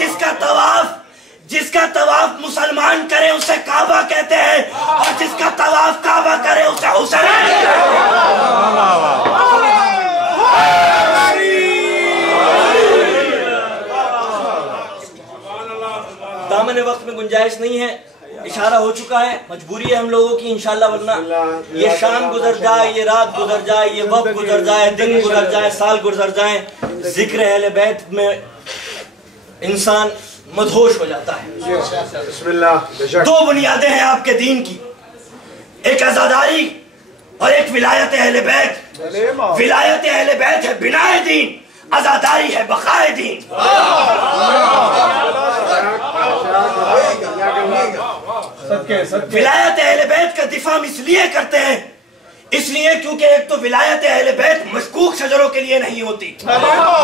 جس کا طواف مسلمان کرے اسے کعبہ کہتے ہیں، اور جس کا طواف کعبہ کرے اسے حسین کہتے ہیں۔ دامن وقت میں گنجائش نہیں ہے، اشارہ ہو چکا ہے، مجبوری ہے ہم لوگوں کی انشاءاللہ، ورنہ یہ شام گزر جائے، یہ رات گزر جائے، یہ وقت گزر جائے، دن گزر جائے، سال گزر جائیں، ذکر اہل بیت میں انسان مدہوش ہو جاتا ہے۔ بسم اللہ۔ دو بنیادیں ہیں آپ کے دین کی، ایک عزاداری اور ایک ولایت اہل بیت۔ ولایت اہل بیت ہے بنائے دین، عزاداری ہے بقائے دین۔ ولایت اہل بیت کا دفاع ہم اس لیے کرتے ہیں، اس لیے کیونکہ ایک تو ولایت اہل بیت مشکوک شجروں کے لیے نہیں ہوتی۔ ولایت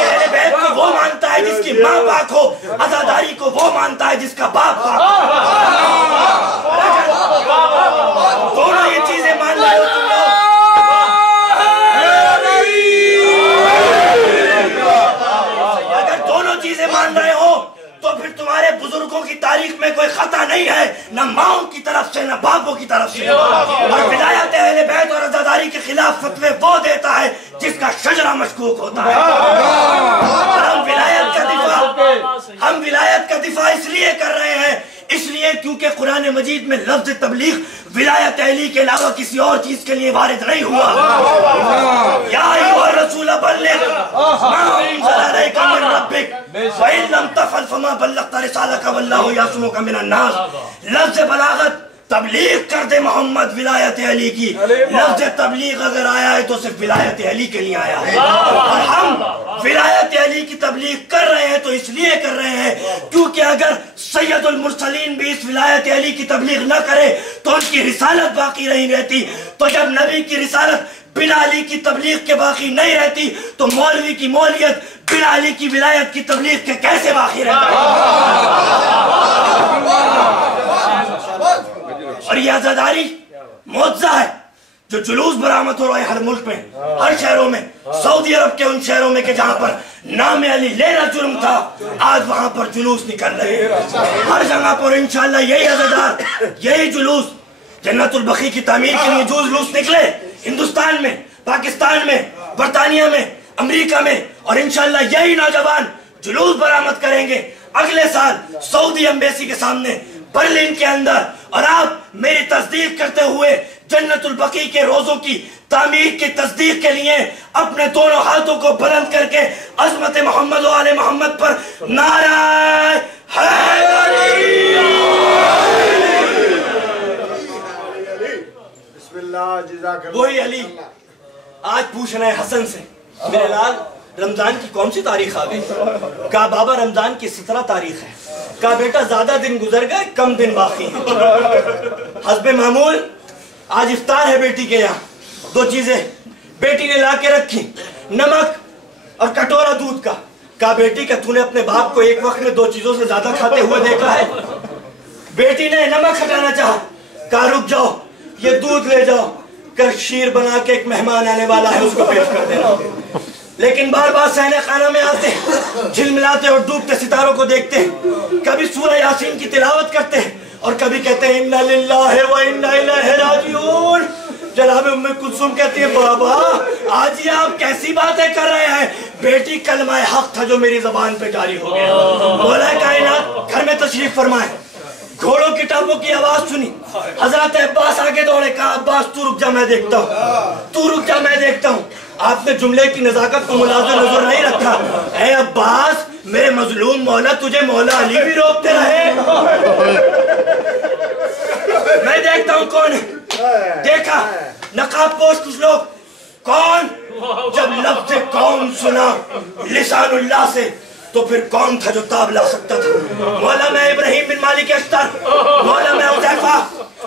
اہل بیت کو وہ مانتا ہے جس کی ماں پاک ہو، عزاداری کو وہ مانتا ہے جس کا باپ پاک ہو۔ دونوں یہ چیزیں مان رہے ہو تم لوگ، اگر دونوں چیزیں مان رہے ہو تو پھر تمہارے بزرگوں کی تاریخ میں کوئی خطا نہیں ہے، نہ ماؤں کی طرف سے نہ باپوں کی طرف سے۔ اور ولایت اہل بیت اور عزاداری کے خلاف فتوے وہ دیتا ہے جس کا شجرہ مشکوک ہوتا ہے۔ ہم ولایت کا دفاع اس لیے کر رہے ہیں، اس لیے کیونکہ قرآن مجید میں لفظ تبلیغ ولایت علی کے علاوہ کسی اور چیز کے لیے وارد نہیں ہوا۔ یا ایھا الرسول بلغ ما انزل الیک من ربک وان لم تفعل فما بلغت رسالتہ واللہ یعصمک من الناس۔ لفظ بلاغت تبلیغ کر دے محمد ولایت علی کی، لفظ تبلیغ اگر آیا ہے تو صرف ولایت علی کے لیے آیا ہے، اور ہم ولایت علی کی تبلیغ کر رہے ہیں تو اس لیے کر رہے ہیں کیونکہ اگر سید المرسلین بھی اس ولایت علی کی تبلیغ نہ کرے تو ان کی رسالت باقی نہیں رہتی، تو جب نبی کی رسالت بنا علی کی تبلیغ کے باقی نہیں رہتی تو مولوی کی مولیت بنا علی کی ولایت کی تبلیغ کے کیسے باقی رہتا ہے؟ اور یہ عزاداری معجزہ ہے جو جلوس برآمد ہو رہا ہے ہر ملک میں، ہر شہروں میں، سعودی عرب کے ان شہروں میں کہ جہاں پر نام علی لینا جرم تھا، آج وہاں پر جلوس نکل رہے ہیں ہر جگہ پر۔ انشاءاللہ یہی عزادار، یہی جلوس جنت البقیع کی تعمیر کے لیے جو جلوس نکلے ہندوستان میں، پاکستان میں، برطانیہ میں، امریکہ میں، اور انشاءاللہ یہی نوجوان جلوس برآمد کریں گے اگلے سال سعودی ایمبیسی کے سامنے برلن کے اندر، اور آپ میری تصدیق کرتے ہوئے جنت البقیع کے روزوں کی تعمیر کی تصدیق کے لیے اپنے دونوں ہاتھوں کو بلند کر کے عظمت محمد و آل محمد پر نعرہ حیدری۔ بسم اللہ، جزاک اللہ۔ وہی علی آج پوچھ رہے ہیں حسن سے، میرے لال رمضان کی کون سی تاریخ آ گئی؟ کہا بابا رمضان کی 17 تاریخ ہے۔ کہا بیٹا زیادہ دن گزر گئے، کم دن باقی ہیں۔ حسب معمول آج افطار ہے بیٹی کے یہاں، دو چیزیں بیٹی نے لا کے رکھی، نمک اور کٹورا دودھ کا۔ کہا بیٹی کہ تو نے اپنے باپ کو ایک وقت میں دو چیزوں سے زیادہ کھاتے ہوئے دیکھا ہے؟ بیٹی نے نمک ہٹانا چاہا، کہا رک جاؤ، یہ دودھ لے جاؤ، کر شیر بنا کے ایک مہمان آنے والا ہے اس کو پیش کر دینا۔ لیکن بار بار صحن خانہ میں آتے، جھلملاتے اور ڈوبتے ستاروں کو دیکھتے، کبھی سورہ یاسین کی تلاوت کرتے اور کبھی کہتے ہیں اِنَّا لِلَّهِ وَإِنَّا إِلَيْهِ رَاجِعُونَ۔ جناب ام کلثوم کہتی ہے بابا آج یہ آپ کیسی باتیں کر رہے ہیں؟ بیٹی کلمہ حق تھا جو میری زبان پہ جاری ہو گیا۔ مولا کائنات گھر میں تشریف فرمائے، گھوڑوں کی ٹاپوں کی آواز سنی، حضرت عباس آگے دوڑے، کہا عباس تو رک جا میں دیکھتا ہوں، تو رک جا میں دیکھتا ہوں۔ آپ نے جملے کی نزاکت کو ملازم نظر نہیں رکھا، اے عباس میرے مظلوم مولا تجھے مولا علی بھی روکتے رہے؟ میں دیکھتا ہوں کون ہے۔ دیکھا نقاب پوش کچھ لوگ، کون؟ جب لفظ قوم سنا لسان اللہ سے تو پھر کون تھا جو تاب لا سکتا تھا؟ مولا میں ابراہیم بن مالک اشتر، مولا میں حذیفہ،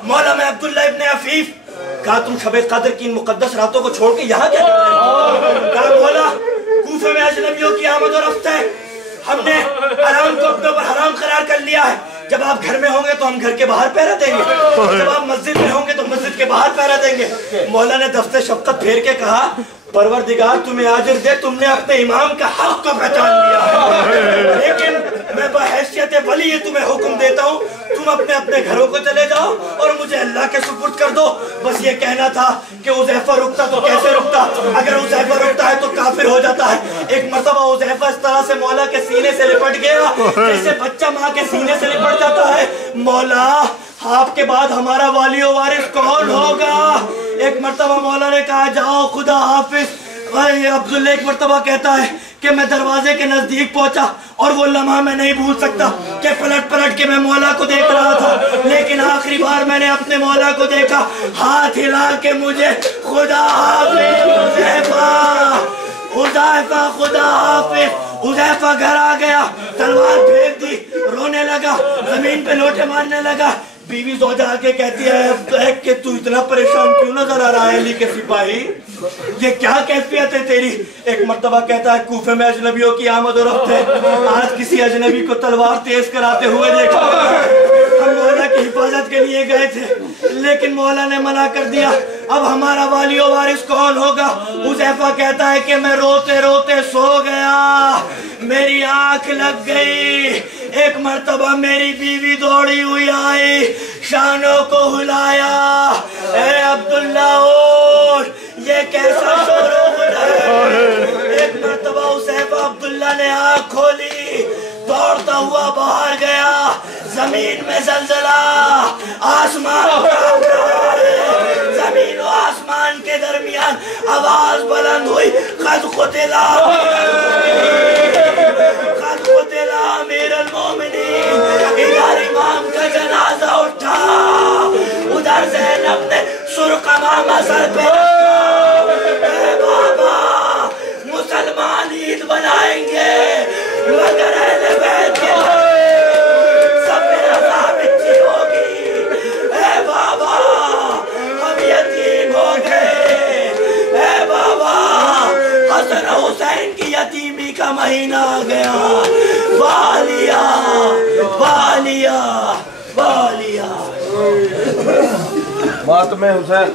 مولا میں عبداللہ ابن عفیف۔ کہا تم شب قدر کی ان مقدس راتوں کو چھوڑ کے یہاں کیا کر رہے ہو؟ کہا مولا کوفے میں اجنبیوں کی آمد و رفت ہے، ہم نے حرام کو اپنے پر حرام قرار کر لیا ہے، جب آپ گھر میں ہوں گے تو ہم گھر کے باہر پہرا دیں گے، جب آپ مسجد میں ہوں گے تو مسجد کے باہر پہرا دیں گے۔ مولا نے دفت شفقت پھیر کے کہا پروردگار تمہیں اجر دے، تم نے اپنے امام کا حق کو پہچان لیا ہے، لیکن میں بحیثیت ولی تمہیں حکم دیتا ہوں تم اپنے اپنے گھروں کو چلے جاؤ اور مجھے اللہ کے سپرد کر دو۔ بس یہ کہنا تھا کہ حذیفہ رکتا تو کیسے رکتا؟ اگر حذیفہ رکتا ہے تو کافر ہو جاتا ہے۔ ایک مرتبہ حذیفہ اس طرح سے مولا کے سینے سے لپٹ گیا جیسے بچہ ماں کے سینے سے لپٹ جاتا ہے۔ مولا آپ کے بعد ہمارا والی و وارث کون ہوگا؟ ایک مرتبہ مولا نے کہا جاؤ خدا حافظ۔ عبداللہ ایک مرتبہ کہتا ہے کہ میں دروازے کے نزدیک پہنچا اور وہ لمحہ میں نہیں بھول سکتا کہ پلٹ پلٹ کے میں مولا کو دیکھ رہا تھا، لیکن آخری بار میں نے اپنے مولا کو دیکھا ہاتھ ہلا کے مجھے خدا حافظ حذیفہ، حذیفہ خدا حافظ۔ حذیفہ گھر آ گیا، تلوار پھینک دی، رونے لگا، زمین پہ لوٹے مارنے لگا۔ بیوی زوجہ آ کے کہتی ہے کہ تو اتنا پریشان کیوں نظر آ رہا ہے علی کے سپاہی، یہ کیا کیفیت ہے تیری؟ ایک مرتبہ کہتا ہے کوفے میں اجنبیوں کی آمد و رفت ہے، آج کسی اجنبی کو تلوار تیز کراتے ہوئے دیکھا، ہم مولا کی حفاظت کے لیے گئے تھے لیکن مولا نے منع کر دیا۔ اب ہمارا والی و وارث کون ہوگا؟ حذیفہ کہتا ہے کہ میں روتے روتے سو گیا، میری آنکھ لگ گئی۔ ایک مرتبہ میری بیوی دوڑی ہوئی آئی، شانوں کو ہلایا، اے عبداللہ اٹھ، یہ کیسا شور و غل ہے؟ ایک مرتبہ حذیفہ عبداللہ نے آنکھ کھولی، دوڑتا ہوا باہر گیا، زمین میں زلزلہ، آسمان کانپ رہا ہے، زمین و آسمان کے درمیان آواز بلند ہوئی قد قتل امیر المومنین۔ ادھر امام کا جنازہ اٹھا، ادھر زینب نے سرخ امامہ سر پہ رکھا۔ اے بابا مسلمان عید بنائیں گے مگر اہل بیت کے سب میں عذاب اچھی ہوگی۔ اے بابا ہم یتیم ہو گئے، اے بابا حسن حسین کی یتیمی کا مہینہ آ گیا، والیا والیا والیا۔ ماتم حسین